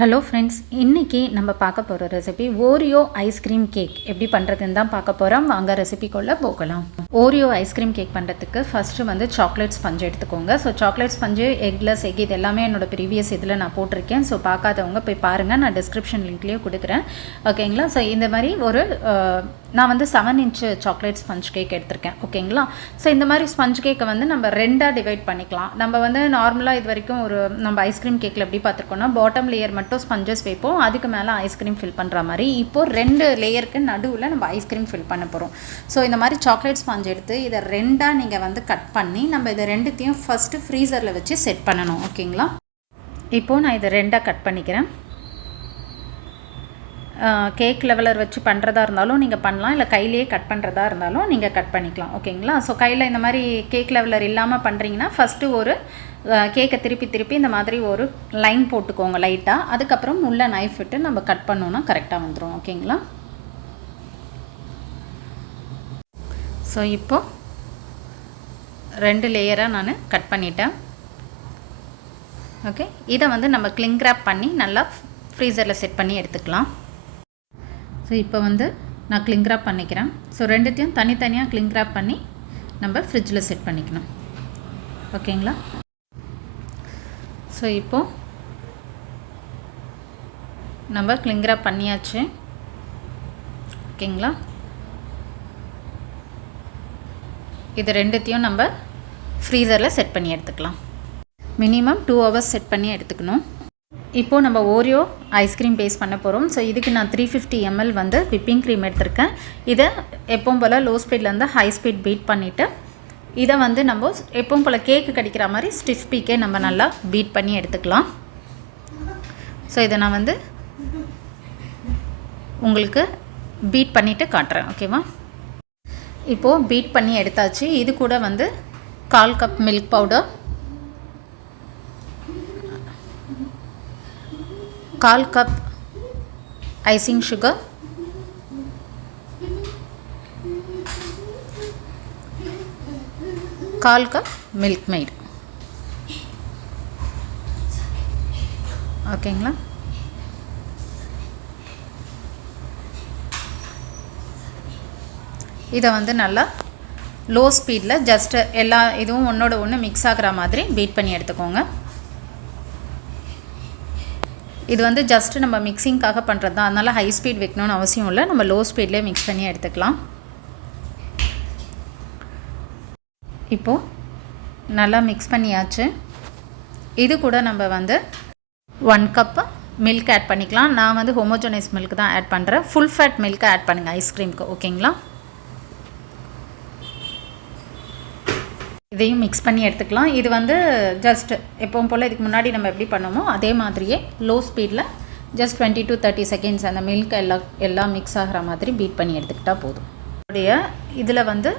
Hello friends, இன்றைக்கி நம்ம பார்க்க போகிற ரெசிபி ஓரியோ ஐஸ்கிரீம் கேக் எப்படி பண்ணுறதுன்னு தான் பார்க்க போகிறோம். வாங்க ரெசிபிக்குள்ளே போகலாம். ஓரியோ ஐஸ்கிரீம் கேக் பண்ணுறதுக்கு ஃபஸ்ட்டு வந்து சாக்லேட் ஸ்பஞ்ச் எடுத்துக்கோங்க. So chocolate sponge, eggless egg இது எல்லாமே என்னோடய ப்ரீவியஸ் இதில் நான் போட்டிருக்கேன். ஸோ பார்க்காதவங்க போய் பாருங்கள், நான் டிஸ்கிரிப்ஷன் லிங்க்லேயே கொடுக்குறேன். ஓகேங்களா? ஸோ இந்த மாதிரி நான் வந்து 7 இன்ச் சாக்லேட் ஸ்பஞ்ச் கேக் எடுத்திருக்கேன். ஓகேங்களா? ஸோ இந்த மாதிரி ஸ்பஞ்ச் கேக்கை வந்து நம்ம ரெண்டாக டிவைட் பண்ணிக்கலாம். நம்ம வந்து நார்மலாக இது வரைக்கும் நம்ம ஐஸ்கிரீம் கேக்கில் எப்படி பார்த்துருக்கோன்னா, பாட்டம் லேயர் மட்டும் ஸ்பஞ்சஸ் வைப்போம், அதுக்கு மேலே ஐஸ்கிரீம் ஃபில் பண்ணுற மாதிரி. இப்போது 2 லேயருக்கு நடுவில் நம்ம ஐஸ்கிரீம் ஃபில் பண்ண போகிறோம். ஸோ இந்த மாதிரி சாக்லேட் ஸ்பஞ்ச் எடுத்து இதை ரெண்டாக நீங்கள் வந்து கட் பண்ணி நம்ம இதை ரெண்டுத்தையும் ஃபஸ்ட்டு ஃப்ரீசரில் வச்சு செட் பண்ணணும். ஓகேங்களா? இப்போது நான் இதை ரெண்டாக கட் பண்ணிக்கிறேன். கேக் லெவலர் வச்சு பண்ணுறதா இருந்தாலும் நீங்கள் பண்ணலாம், இல்லை கையிலேயே கட் பண்ணுறதா இருந்தாலும் நீங்கள் கட் பண்ணிக்கலாம். ஓகேங்களா? ஸோ கையில் இந்த மாதிரி கேக் லெவலர் இல்லாமல் பண்ணுறீங்கன்னா ஃபஸ்ட்டு ஒரு கேக்கை திருப்பி இந்த மாதிரி ஒரு லைன் போட்டுக்கோங்க லைட்டாக. அதுக்கப்புறம் உள்ள நைஃப் விட்டு நம்ம கட் பண்ணோன்னா கரெக்டாக வந்துடும். ஓகேங்களா? ஸோ இப்போது 2 லேயராக நான் கட் பண்ணிட்டேன். ஓகே, இதை வந்து நம்ம கிளிங் ராப் பண்ணி நல்லா ஃப்ரீசரில் செட் பண்ணி எடுத்துக்கலாம். ஸோ இப்போ வந்து நான் கிளிங் ராப் பண்ணிக்கிறேன். ஸோ ரெண்டுத்தையும் தனித்தனியாக கிளிங் ராப் பண்ணி நம்ம ஃப்ரிட்ஜில் செட் பண்ணிக்கணும். ஓகேங்களா? ஸோ இப்போது நம்ம கிளிங் ராப் பண்ணியாச்சு. ஓகேங்களா? இது ரெண்டுத்தையும் நம்ம ஃப்ரீசரில் செட் பண்ணி எடுத்துக்கலாம். மினிமம் 2 hours செட் பண்ணி எடுத்துக்கணும். இப்போது நம்ம ஓரியோ ஐஸ்கிரீம் பேஸ் பண்ண போகிறோம். ஸோ இதுக்கு நான் 350 ml வந்து விப்பிங் க்ரீம் எடுத்திருக்கேன். இதை எப்பவும் போல் லோ ஸ்பீட்லேருந்து ஹை ஸ்பீட் பீட் பண்ணிவிட்டு இதை வந்து நம்ம எப்பவும் போல் கேக்கு கடிக்கிற மாதிரி ஸ்டிஃப் பீக்கே நம்ம நல்லா பீட் பண்ணி எடுத்துக்கலாம். ஸோ இதை நான் வந்து உங்களுக்கு பீட் பண்ணிவிட்டு காட்டுறேன். ஓகேவா? இப்போது பீட் பண்ணி எடுத்தாச்சு. இது கூட வந்து 1/4 cup milk powder, 1/4 cup icing sugar, 1/4 cup milk made. ஓகேங்களா? இதை வந்து நல்லா லோ ஸ்பீடில் ஜஸ்ட்டு எல்லா இதுவும் ஒன்றோட ஒன்று மிக்ஸ் ஆகிற மாதிரி பீட் பண்ணி எடுத்துக்கோங்க. இது வந்து ஜஸ்ட்டு நம்ம மிக்சிங்காக பண்ணுறது தான், அதனால் ஹை ஸ்பீட் வைக்கணும்னு அவசியம் இல்லை. நம்ம லோ ஸ்பீட்லேயே மிக்ஸ் பண்ணி எடுத்துக்கலாம். இப்போது நல்லா மிக்ஸ் பண்ணியாச்சு. இது கூட நம்ம வந்து 1 கப் மில்க் ஆட் பண்ணிக்கலாம். நான் வந்து ஹோமோஜனைஸ் மில்க் தான் ஆட் பண்ணுறேன். ஃபுல் ஃபேட் மில்க்கை ஆட் பண்ணுங்கள் ஐஸ்கிரீமுக்கு. ஓகேங்களா? இதையும் மிக்ஸ் பண்ணி எடுத்துக்கலாம். இது வந்து ஜஸ்ட் எப்பவும் போல் இதுக்கு முன்னாடி நம்ம எப்படி பண்ணோமோ அதே மாதிரியே லோ ஸ்பீடில் ஜஸ்ட் 20 to 30 seconds அந்த மில்க் எல்லாம் மிக்ஸ் ஆகிற மாதிரி பீட் பண்ணி எடுத்துக்கிட்டால் போதும். இதில் வந்து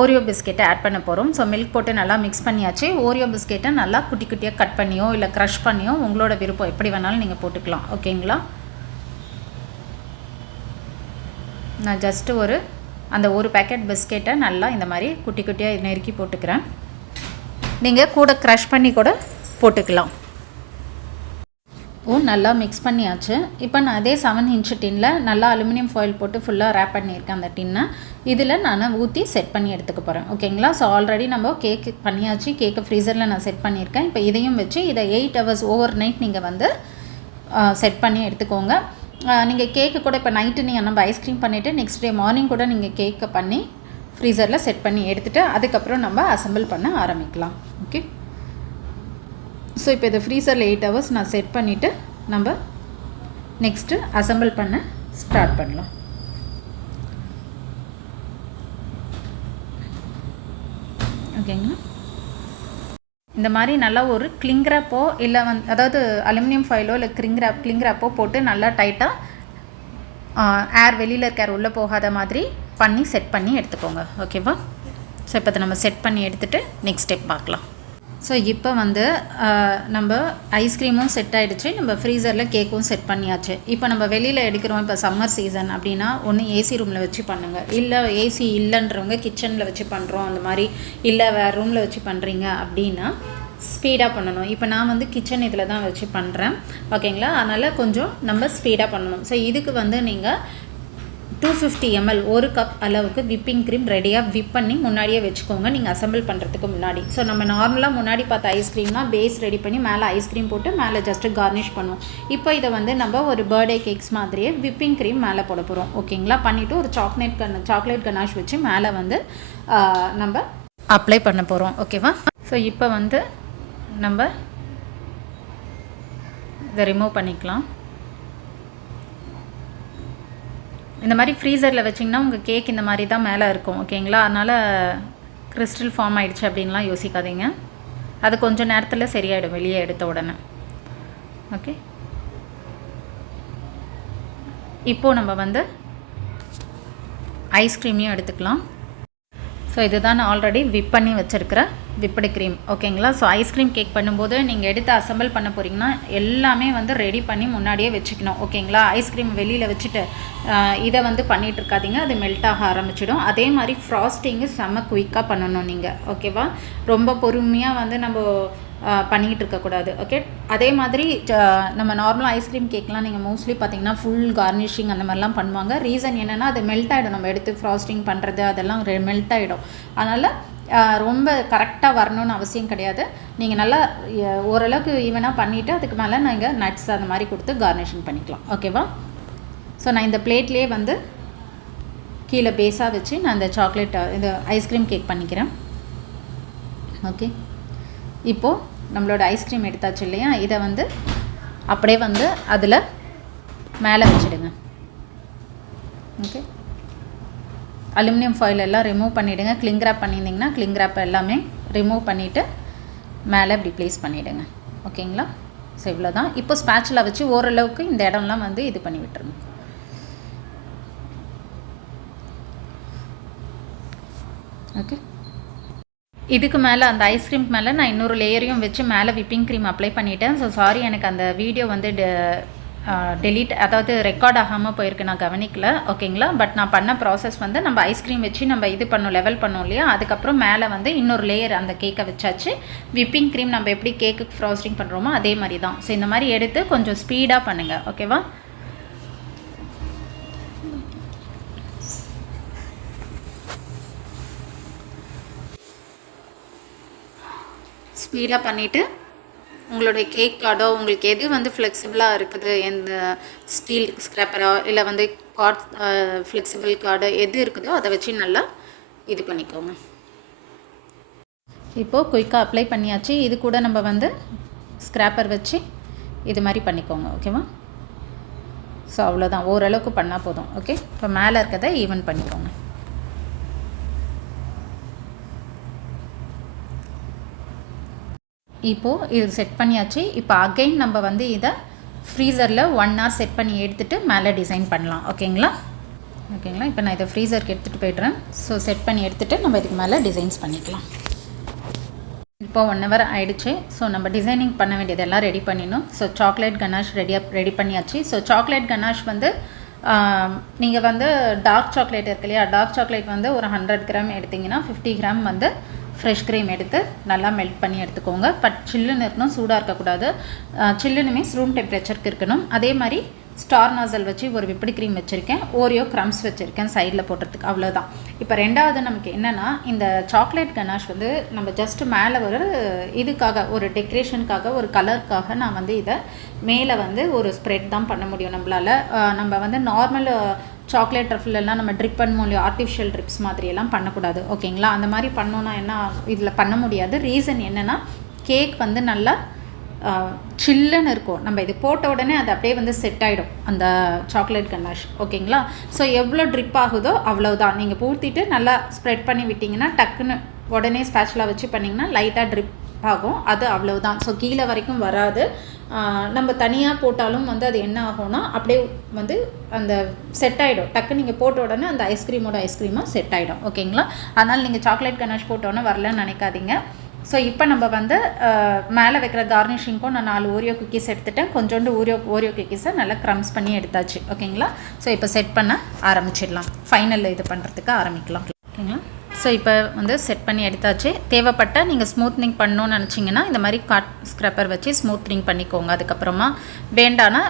ஓரியோ பிஸ்கெட்டை ஆட் பண்ண போகிறோம். ஸோ மில்க் போட்டு நல்லா மிக்ஸ் பண்ணியாச்சு. ஓரியோ பிஸ்கெட்டை நல்லா குட்டி குட்டியாக கட் பண்ணியோ இல்லை க்ரஷ் பண்ணியோ உங்களோட விருப்பம் எப்படி வேணாலும் நீங்கள் போட்டுக்கலாம். ஓகேங்களா? நான் ஜஸ்ட்டு அந்த ஒரு பேக்கெட் பிஸ்கெட்டை நல்லா இந்த மாதிரி குட்டி குட்டியாக நெருக்கி போட்டுக்கிறேன். நீங்கள் கூட க்ரஷ் பண்ணி கூட போட்டுக்கலாம். நல்லா மிக்ஸ் பண்ணியாச்சு. இப்போ நான் அதே 7 inch டின்னில் நல்லா அலுமினியம் ஃபாயில் போட்டு ஃபுல்லாக ரேப் பண்ணியிருக்கேன். அந்த டின்னை இதில் நான் ஊற்றி செட் பண்ணி எடுத்துக்க போகிறேன். ஓகேங்களா? ஸோ ஆல்ரெடி நம்ம கேக்கு பண்ணியாச்சு. கேக்கை ஃப்ரீசரில் நான் செட் பண்ணியிருக்கேன். இப்போ இதையும் வச்சு இதை 8 hours ஓவர் நைட் நீங்கள் வந்து செட் பண்ணி எடுத்துக்கோங்க. நீங்கள் கேக்கு கூட இப்போ நைட்டு நீங்கள் நம்ம ஐஸ்கிரீம் பண்ணிவிட்டு நெக்ஸ்ட் டே மார்னிங் கூட நீங்கள் கேக்கை பண்ணி ஃப்ரீசரில் செட் பண்ணி எடுத்துகிட்டு அதுக்கப்புறம் நம்ம அசம்பிள் பண்ண ஆரம்பிக்கலாம். ஓகே? ஸோ இப்போ இதை ஃப்ரீசரில் 8 hours நான் செட் பண்ணிவிட்டு நம்ம நெக்ஸ்ட்டு அசம்பிள் பண்ண ஸ்டார்ட் பண்ணலாம். ஓகேங்களா? இந்த மாதிரி நல்லா ஒரு கிளிங் ராப்போ இல்லை அதாவது அலுமினியம் ஃபாயிலோ இல்லை கிளிங் ராப்போ போட்டு நல்லா டைட்டாக ஏர் வெளியில் இருக்க ஏர் உள்ளே போகாத மாதிரி பண்ணி செட் பண்ணி எடுத்துக்கோங்க. ஓகேவா? ஸோ இப்போ நம்ம செட் பண்ணி எடுத்துகிட்டு நெக்ஸ்ட் ஸ்டெப் பார்க்கலாம். ஸோ இப்போ வந்து நம்ம ஐஸ்கிரீமும் செட் ஆகிடுச்சு, நம்ம ஃப்ரீசரில் கேக்கும் செட் பண்ணியாச்சு. இப்போ நம்ம வெளியில் எடுக்கிறோம். இப்போ சம்மர் சீசன் அப்படின்னா ஒன்று ஏசி ரூமில் வச்சு பண்ணுங்கள், இல்லை ஏசி இல்லைன்றவங்க கிச்சனில் வச்சு பண்ணுறோம் அந்த மாதிரி, இல்லை வேறு ரூமில் வச்சு பண்ணுறீங்க அப்படின்னா ஸ்பீடாக பண்ணணும். இப்போ நான் வந்து கிச்சன் இதில் தான் வச்சு பண்ணுறேன், ஓகேங்களா. அதனால் கொஞ்சம் நம்ம ஸ்பீடாக பண்ணணும். ஸோ இதுக்கு வந்து நீங்கள் 250 ml 1 கப் அளவுக்கு விப்பிங் க்ரீம் ரெடியாக விப் பண்ணி முன்னாடியே வச்சுக்கோங்க, நீங்கள் அசம்பிள் பண்ணுறதுக்கு முன்னாடி. ஸோ நம்ம நார்மலாக முன்னாடி பார்த்த ஐஸ்கிரீம்னால் பேஸ் ரெடி பண்ணி மேலே ஐஸ்கிரீம் போட்டு மேலே ஜஸ்ட்டு கார்னிஷ் பண்ணுவோம். இப்போ இதை வந்து நம்ம ஒரு பர்த்டே கேக்ஸ் மாதிரியே விப்பிங் க்ரீம் மேலே போட போகிறோம், ஓகேங்களா. பண்ணிவிட்டு ஒரு சாக்லேட் கனாஷ் வச்சு மேலே வந்து நம்ம அப்ளை பண்ண போகிறோம், ஓகேவா. ஸோ இப்போ வந்து நம்ம இதை ரிமூவ் பண்ணிக்கலாம். இந்த மாதிரி ஃப்ரீசரில் வச்சிங்கன்னா உங்கள் கேக் இந்த மாதிரி தான் மேலே இருக்கும், ஓகேங்களா. அதனால் கிறிஸ்டல் ஃபார்ம் ஆகிடுச்சு அப்படின்லாம் யோசிக்காதீங்க, அது கொஞ்சம் நேரத்தில் சரியாயிடும் வெளியே எடுத்த உடனே, ஓகே. இப்போது நம்ம வந்து ஐஸ்கிரீமையும் எடுத்துக்கலாம். ஸோ இதுதான் நான் ஆல்ரெடி விப் பண்ணி வச்சுருக்கிற விப்படு க்ரீம், ஓகேங்களா. ஸோ ஐஸ்கிரீம் கேக் பண்ணும்போது நீங்கள் எடுத்து அசம்பிள் பண்ண போகிறீங்கன்னா எல்லாமே வந்து ரெடி பண்ணி முன்னாடியே வச்சுக்கணும், ஓகேங்களா. ஐஸ்கிரீம் வெளியில் வச்சுட்டு இதை வந்து பண்ணிகிட்டு இருக்காதீங்க, அது மெல்ட் ஆக ஆரம்பிச்சிடும். அதே மாதிரி ஃப்ராஸ்டிங்கு செம்ம குயிக்காக பண்ணணும் நீங்கள், ஓகேவா. ரொம்ப பொறுமையாக வந்து நம்ம பண்ணிக்கிட்டு இருக்கக்கூடாது, ஓகே. அதே மாதிரி நம்ம நார்மலாக ஐஸ்கிரீம் கேக்லாம் நீங்கள் மோஸ்ட்லி பார்த்தீங்கன்னா ஃபுல் கார்னிஷிங் அந்த மாதிரிலாம் பண்ணுவாங்க. ரீசன் என்னென்னா அது மெல்ட் ஆகிடும், நம்ம எடுத்து ஃப்ராஸ்டிங் பண்ணுறது அதெல்லாம் மெல்ட் ஆகிடும். அதனால் ரொம்ப கரெக்டாக வரணும்னு அவசியம் கிடையாது. நீங்கள் நல்லா ஓரளவுக்கு ஈவனாக பண்ணிவிட்டு அதுக்கு மேலே நீங்கள் நட்ஸ் அந்த மாதிரி கொடுத்து கார்னிஷிங் பண்ணிக்கலாம், ஓகேவா. ஸோ நான் இந்த பிளேட்லேயே வந்து கீழே பேஸாக வச்சு நான் இந்த இது ஐஸ்கிரீம் கேக் பண்ணிக்கிறேன், ஓகே. இப்போது நம்மளோட ஐஸ்கிரீம் எடுத்தாச்சு இல்லையா, இதை வந்து அப்படியே வந்து அதில் மேலே வச்சுடுங்க, ஓகே. அலுமினியம் ஃபாயில் எல்லாம் ரிமூவ் பண்ணிவிடுங்க. கிளிங் ரேப் பண்ணியிருந்திங்கன்னா கிளிங் ரேப் எல்லாமே ரிமூவ் பண்ணிவிட்டு மேலே இப்படி ப்ளேஸ் பண்ணிவிடுங்க, ஓகேங்களா. ஸோ இவ்வளோ தான். இப்போ ஸ்பேட்சுலா வச்சு ஓரளவுக்கு இந்த இடம்லாம் வந்து இது பண்ணி விட்டுருங்க, ஓகே. இதுக்கு மேலே அந்த ஐஸ்கிரீம் மேலே நான் இன்னொரு லேயரையும் வச்சு மேலே விப்பிங் க்ரீம் அப்ளை பண்ணிட்டேன். ஸோ சாரி, எனக்கு அந்த வீடியோ வந்து டெலீட் அதாவது ரெக்கார்ட் ஆகாமல் போயிருக்கு, நான் கவனிக்கல, ஓகேங்களா. பட் நான் பண்ண ப்ராசஸ் வந்து நம்ம ஐஸ்கிரீம் வச்சு நம்ம இது பண்ணோம், லெவல் பண்ணோம் இல்லையா, அதுக்கப்புறம் மேலே வந்து இன்னொரு லேயர் அந்த கேக்கை வச்சாச்சு. விப்பிங் க்ரீம் நம்ம எப்படி கேக்குக்கு ஃப்ராஸ்டிங் பண்ணுறோமோ அதே மாதிரி தான். ஸோ இந்த மாதிரி எடுத்து கொஞ்சம் ஸ்பீடாக பண்ணுங்கள், ஓகேவா. ஸ்பீடாக பண்ணிவிட்டு உங்களுடைய கேக் கார்டோ உங்களுக்கு எது வந்து ஃப்ளெக்சிபிளாக இருக்குது, எந்த ஸ்டீல் ஸ்க்ராப்பரோ இல்லை வந்து கார்ட் ஃப்ளெக்சிபிள் கார்டு எது இருக்குதோ அதை வச்சு நல்லா இது பண்ணிக்கோங்க. இப்போது குயிக்காக அப்ளை பண்ணியாச்சு. இது கூட நம்ம வந்து ஸ்க்ராப்பர் வச்சு இது மாதிரி பண்ணிக்கோங்க, ஓகேவா. ஸோ அவ்வளோதான், ஓரளவுக்கு பண்ணால் போதும், ஓகே. இப்போ மேலே இருக்கிறத ஈவன் பண்ணிக்கோங்க. இப்போது இது செட் பண்ணியாச்சு. இப்போ அகைன் நம்ம வந்து இதை ஃப்ரீசரில் 1 hour செட் பண்ணி எடுத்துகிட்டு மேலே டிசைன் பண்ணலாம், ஓகேங்களா. இப்போ நான் இதை ஃப்ரீசருக்கு எடுத்துகிட்டு போய்ட்றேன். ஸோ செட் பண்ணி எடுத்துகிட்டு நம்ம இதுக்கு மேலே டிசைன்ஸ் பண்ணிக்கலாம். இப்போ 1 hour ஆகிடுச்சு. ஸோ நம்ம டிசைனிங் பண்ண வேண்டியதெல்லாம் ரெடி பண்ணிடணும். ஸோ சாக்லேட் கனாஷ் ரெடி பண்ணியாச்சு. ஸோ சாக்லேட் கனாஷ் வந்து நீங்கள் வந்து டார்க் சாக்லேட் இருக்கு இல்லையா, டார்க் சாக்லேட் வந்து ஒரு 100 கிராம் எடுத்திங்கன்னா 50 கிராம் வந்து ஃப்ரெஷ் க்ரீம் எடுத்து நல்லா மெல்ட் பண்ணி எடுத்துக்கோங்க. பட் சில்லுன்னு இருக்கணும், சூடாக இருக்கக்கூடாது. சில்லுன்னு மீன்ஸ் ரூம் டெம்பரேச்சருக்கு இருக்கணும். அதே மாதிரி ஸ்டார் நாசல் வச்சு ஒரு விப்படி க்ரீம் வச்சுருக்கேன், ஓரியோ க்ரம்ஸ் வச்சுருக்கேன் சைடில் போடுறதுக்கு, அவ்வளோதான். இப்போ ரெண்டாவது நமக்கு என்னென்னா, இந்த சாக்லேட் கனாஷ் வந்து நம்ம ஜஸ்ட்டு மேலே ஒரு இதுக்காக ஒரு டெக்கரேஷனுக்காக ஒரு கலருக்காக நான் வந்து இதை மேலே வந்து ஒரு ஸ்ப்ரெட் தான் பண்ண முடியும் நம்மளால். நம்ம வந்து நார்மல் சாக்லேட் ட்ரஃபிலெல்லாம் நம்ம ட்ரிப் பண்ணுவோம் இல்லையா, ஆர்டிஃபிஷியல் ட்ரிப்ஸ் மாதிரியெல்லாம் பண்ணக்கூடாது, ஓகேங்களா. அந்த மாதிரி பண்ணோன்னா என்ன இதில் பண்ண முடியாது. ரீசன் என்னென்னா, கேக் வந்து நல்லா சில்லுன்னு இருக்கும். நம்ம இது போட்ட உடனே அது அப்படியே வந்து செட் ஆகிடும் அந்த சாக்லேட் கனாஷ், ஓகேங்களா. ஸோ எவ்வளோ ட்ரிப் ஆகுதோ அவ்வளோதான். நீங்கள் பூர்த்திட்டு நல்லா ஸ்ப்ரெட் பண்ணி விட்டிங்கன்னா டக்குன்னு உடனே ஸ்பேட்சுலா வச்சு பண்ணிங்கன்னா லைட்டாக ட்ரிப் ஆகும், அது அவ்வளவுதான். ஸோ கீழே வரைக்கும் வராது. நம்ம தனியாக போட்டாலும் வந்து அது என்ன ஆகும்னா அப்படியே வந்து அந்த செட் ஆகிடும். டக்கு நீங்கள் போட்ட உடனே அந்த ஐஸ்கிரீமாக செட் ஆகிடும், ஓகேங்களா. அதனால் நீங்கள் சாக்லேட் கனாஷ் போட்டோன்னே வரலன்னு நினைக்காதீங்க. ஸோ இப்போ நம்ம வந்து மேலே வைக்கிற கார்னிஷிங்க்கும் நான் 4 ஓரியோ குக்கீஸ் எடுத்துட்டேன். கொஞ்சோண்டு ஓரியோ குக்கீஸை நல்லா க்ரம்ஸ் பண்ணி எடுத்தாச்சு, ஓகேங்களா. ஸோ இப்போ செட் பண்ண ஆரம்பிச்சிடலாம். ஃபைனல் இது பண்ணுறதுக்கு ஆரம்பிக்கலாம், ஓகேங்களா. ஸோ இப்போ வந்து செட் பண்ணி எடுத்தாச்சு. தேவைப்பட்டால் நீங்கள் ஸ்மூத்னிங் பண்ணணும்னு நினச்சிங்கன்னா இந்த மாதிரி காட் ஸ்க்ரப்பர் வச்சு ஸ்மூத்னிங் பண்ணிக்கோங்க. அதுக்கப்புறமா வேண்டானா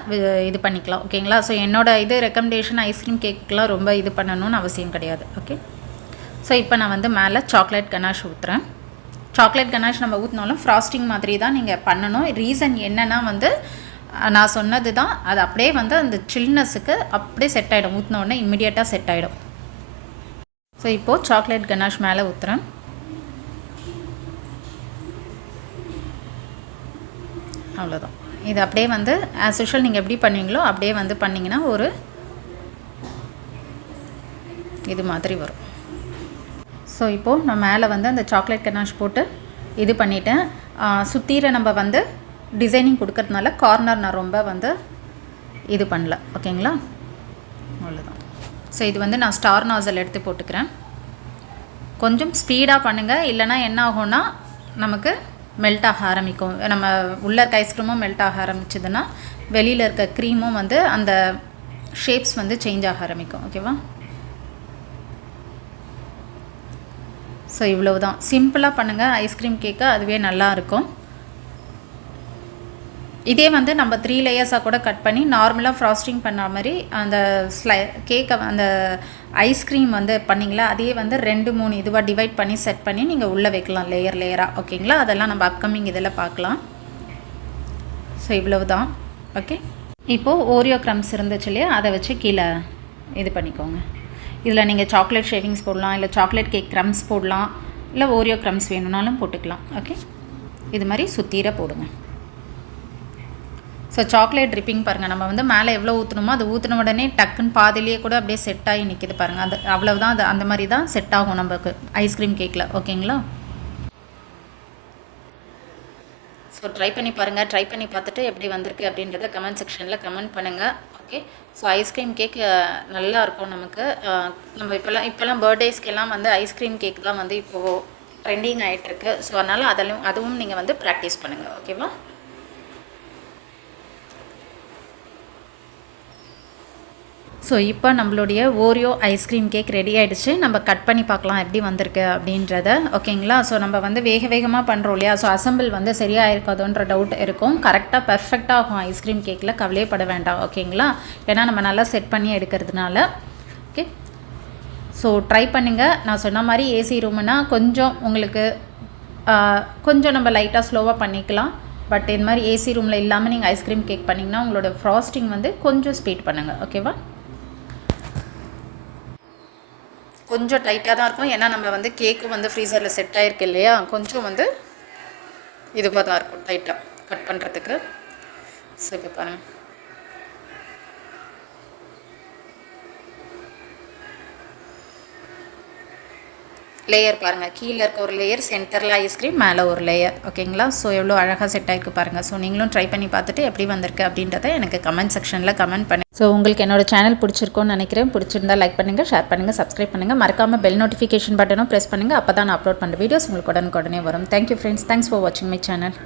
இது பண்ணிக்கலாம். ஓகேங்களா? ஸோ என்னோடய இது ரெக்கமெண்டேஷன் ஐஸ்கிரீம் கேக்குக்கெலாம் ரொம்ப இது பண்ணணும்னு அவசியம் கிடையாது. ஓகே. ஸோ இப்போ நான் வந்து மேலே சாக்லேட் கனாஷ் ஊற்றுறேன். சாக்லேட் கனாஷ் நம்ம ஊற்றினாலும் ஃப்ராஸ்டிங் மாதிரி தான் நீங்கள் பண்ணணும். ரீசன் என்னென்னா வந்து நான் சொன்னது தான், அது அப்படியே வந்து அந்த சில்னஸுக்கு அப்படியே செட் ஆகிடும். ஊற்றினோடனே இம்மிடியேட்டாக செட் ஆகிடும். ஸோ இப்போது சாக்லேட் கனாஷ் மேலே ஊற்றுறேன். அவ்வளோதான். இது அப்படியே வந்து ஆஸ் யூஷுவல் நீங்கள் எப்படி பண்ணுவீங்களோ அப்படியே வந்து பண்ணிங்கன்னா ஒரு இது மாதிரி வரும். ஸோ இப்போது நான் மேலே வந்து அந்த சாக்லேட் கனாஷ் போட்டு இது பண்ணிவிட்டேன். சுற்றிர நம்ம வந்து டிசைனிங் கொடுக்கறதுனால கார்னர் நான் ரொம்ப வந்து இது பண்ணல. ஓகேங்களா? அவ்வளோதான். ஸோ இது வந்து நான் ஸ்டார் நாசல் எடுத்து போட்டுக்கிறேன். கொஞ்சம் ஸ்பீடாக பண்ணுங்கள், இல்லைனா என்ன ஆகும்னா நமக்கு மெல்ட் ஆக ஆரம்பிக்கும். நம்ம உள்ள இருக்க ஐஸ்கிரீமும் மெல்ட் ஆக ஆரம்பிச்சதுன்னா வெளியில் இருக்க க்ரீமும் வந்து அந்த ஷேப்ஸ் வந்து சேஞ்ச் ஆக ஆரம்பிக்கும். ஓகேவா? ஸோ இவ்வளவு தான். சிம்பிளாக பண்ணுங்கள் ஐஸ்கிரீம் கேக்கு, அதுவே நல்லாயிருக்கும். இதே வந்து நம்ம 3 லேயர்ஸாக கூட கட் பண்ணி நார்மலாக ஃப்ராஸ்டிங் பண்ண மாதிரி அந்த கேக்கை அந்த ஐஸ்கிரீம் வந்து பண்ணிங்களா, அதே வந்து 2-3 இதுவாக டிவைட் பண்ணி செட் பண்ணி நீங்கள் உள்ளே வைக்கலாம் லேயராக. ஓகேங்களா? அதெல்லாம் நம்ம அப்கமிங் இதில் பார்க்கலாம். ஸோ இவ்வளவு தான். ஓகே. இப்போது ஓரியோ க்ரம்ஸ் இருந்துச்சு இல்லையா, அதை வச்சு கீழே இது பண்ணிக்கோங்க. இதில் நீங்கள் சாக்லேட் ஷேவிங்ஸ் போடலாம், இல்லை சாக்லேட் கேக் க்ரம்ஸ் போடலாம், இல்லை ஓரியோ க்ரம்ஸ் வேணும்னாலும் போட்டுக்கலாம். ஓகே. இது மாதிரி சுத்தீர போடுங்க. ஸோ சாக்லேட் ட்ரிப்பிங் பாருங்கள், நம்ம வந்து மேலே எவ்வளோ ஊற்றணுமோ அது ஊற்றின உடனே டக்குன்னு பாதிலேயே கூட அப்படியே செட் ஆகி நிற்கிது பாருங்கள். அது அவ்வளவுதான். அது அந்த மாதிரி தான் செட் ஆகும் நமக்கு ஐஸ்கிரீம் கேக்கில். ஓகேங்களா? ஸோ ட்ரை பண்ணி பாருங்கள். ட்ரை பண்ணி பார்த்துட்டு எப்படி வந்திருக்கு அப்படின்றத கமெண்ட் செக்ஷனில் கமெண்ட் பண்ணுங்கள். ஓகே. ஸோ ஐஸ்கிரீம் கேக் நல்லா இருக்கும் நமக்கு. நம்ம இப்போல்லாம் பர்த்டேஸ்க்கெல்லாம் வந்து ஐஸ்கிரீம் கேக் தான் வந்து இப்போது ட்ரெண்டிங் ஆகிட்டுருக்கு. ஸோ அதனால் அதுவும் நீங்கள் வந்து ப்ராக்டிஸ் பண்ணுங்கள். ஓகேவா? ஸோ இப்போ நம்மளுடைய ஓரியோ ஐஸ்கிரீம் கேக் ரெடி ஆகிடுச்சு. நம்ம கட் பண்ணி பார்க்கலாம் எப்படி வந்திருக்கு அப்படின்றத. ஓகேங்களா? ஸோ நம்ம வந்து வேகமாக பண்ணுறோம் இல்லையா, ஸோ அசம்பிள் வந்து சரியாக இருக்காதுன்ற டவுட் இருக்கும். கரெக்டாக பர்ஃபெக்டாக ஆகும் ஐஸ்கிரீம் கேக்கில், கவலையப்பட வேண்டாம். ஓகேங்களா? ஏன்னா நம்ம நல்லா செட் பண்ணி எடுக்கிறதுனால. ஓகே. ஸோ ட்ரை பண்ணுங்கள். நான் சொன்ன மாதிரி ஏசி ரூம்னா கொஞ்சம் உங்களுக்கு கொஞ்சம் நம்ம லைட்டாக ஸ்லோவாக பண்ணிக்கலாம். பட் இது மாதிரி ஏசி ரூமில் இல்லாமல் நீங்கள் ஐஸ்கிரீம் கேக் பண்ணிங்கன்னா உங்களோட ஃப்ராஸ்டிங் வந்து கொஞ்சம் ஸ்பீட் பண்ணுங்கள். ஓகேவா? கொஞ்சம் டைட்டாக தான் இருக்கும். ஏன்னா நம்ம வந்து கேக்கும் வந்து ஃப்ரீசரில் செட் ஆகிருக்கு இல்லையா, கொஞ்சம் வந்து இதுவாக தான் இருக்கும் டைட்டாக கட் பண்ணுறதுக்கு. ஸோ இப்போ பாருங்கள். லேயர் பாருங்கள், கீழே இருக்க ஒரு லேயர், சென்டரில் ஐஸ்கிரீம், மேலே ஒரு லேயர். ஓகேங்களா? ஸோ எவ்வளோ அழகாக செட் ஆகிருக்கு பாருங்கள். ஸோ நீங்களும் ட்ரை பண்ணி பார்த்துட்டு எப்படி வந்திருக்கு அப்படின்றத எனக்கு கமெண்ட் செக்ஷனில் கமெண்ட் பண்ணி. ஸோ உங்களுக்கு என்னோட சேனல் பிடிச்சிருக்கோன்னு நினைக்கிறேன். பிடிச்சிருந்தா லைக் பண்ணுங்கள், ஷேர் பண்ணுங்கள், சப்ஸ்கிரைப் பண்ணுங்கள். மறக்காமல் பெல் நோட்டிஃபிகேஷன் பட்டனும் ப்ரெஸ் பண்ணுங்கள். அப்போ தான் நான் அப்லோட் பண்ணுற வீடியோஸ் உங்களுக்கு உடனே வரும். Thank you friends. தேங்க்ஸ் ஃபார் வாட்சிங் மை சேனல்.